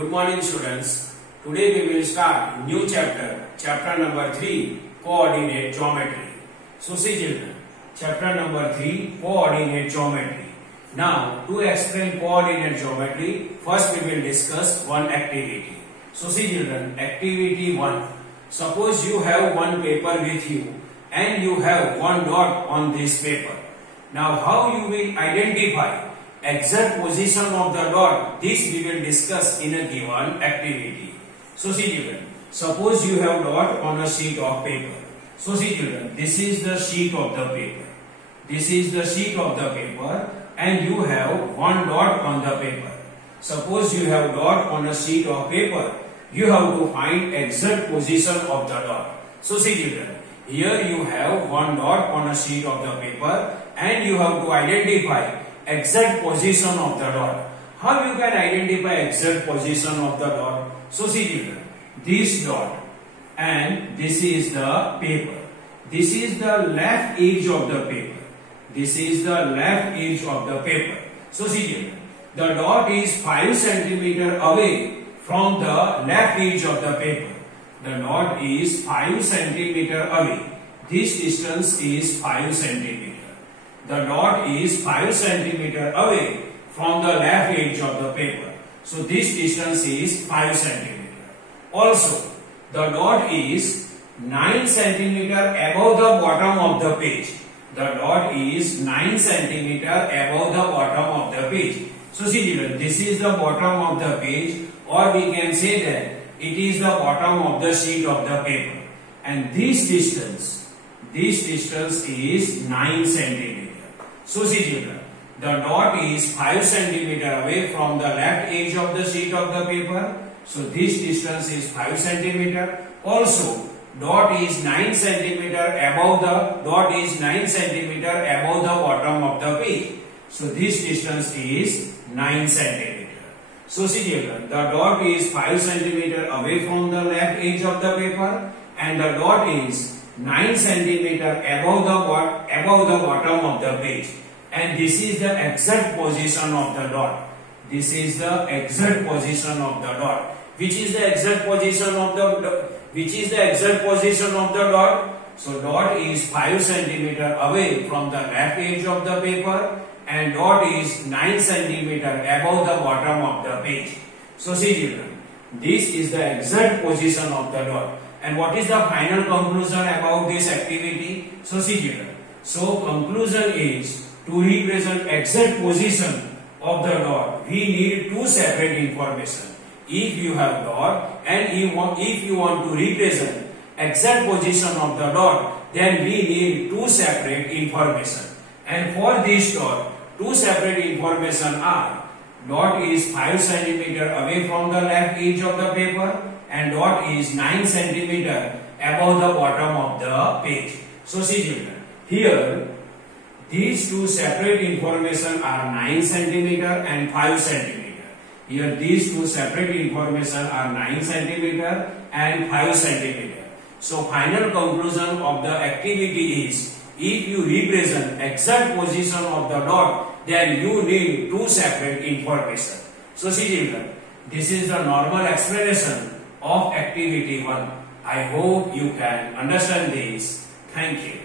Good morning, students. Today we will start new chapter number 3, coordinate geometry. So see children, chapter number 3, coordinate geometry. Now, to explain coordinate geometry, first we will discuss one activity. So see children, activity 1. Suppose you have one paper with you and you have one dot on this paper. Now, how you will identify exact position of the dot, this we will discuss in a given activity. So see children, suppose you have dot on a sheet of paper. So see children, this is the sheet of the paper. This is the sheet of the paper and you have one dot on the paper. Suppose you have dot on a sheet of paper, you have to find exact position of the dot. So see children, here you have one dot on a sheet of the paper and you have to identify exact position of the dot. How you can identify exact position of the dot? So see children, this dot and this is the paper. This is the left edge of the paper. This is the left edge of the paper. So see children, the dot is 5 cm away from the left edge of the paper. The dot is 5 cm away. This distance is 5 cm. The dot is 5 cm away from the left edge of the paper. So this distance is 5 cm. Also, the dot is 9 cm above the bottom of the page. The dot is 9 cm above the bottom of the page. So see children, this is the bottom of the page, or we can say that it is the bottom of the sheet of the paper. And this distance is 9 cm. So see children, the dot is 5 cm away from the left edge of the sheet of the paper. So this distance is 5 cm. Also, dot is 9 cm above the bottom of the page. So this distance is 9 cm. So see children, the dot is 5 cm away from the left edge of the paper and the dot is 9 cm above the bottom of the page. And this is the exact position of the dot. This is the exact position of the dot. Which is the exact position of the dot? So dot is 5 cm away from the left edge of the paper and dot is 9 cm above the bottom of the page. So see children, this is the exact position of the dot. And what is the final conclusion about this activity? So see children, so conclusion is to represent exact position of the dot, we need two separate information. If you have dot and if you want to represent exact position of the dot, then we need two separate information. And for this dot, two separate information are dot is 5 cm away from the left edge of the paper and dot is 9 cm above the bottom of the page. So see children, here these two separate information are 9 cm and 5 cm. Here these two separate information are 9 cm and 5 cm. So final conclusion of the activity is, if you represent exact position of the dot, then you need two separate information. So see children, this is the normal explanation of activity 1. I hope you can understand this. Thank you.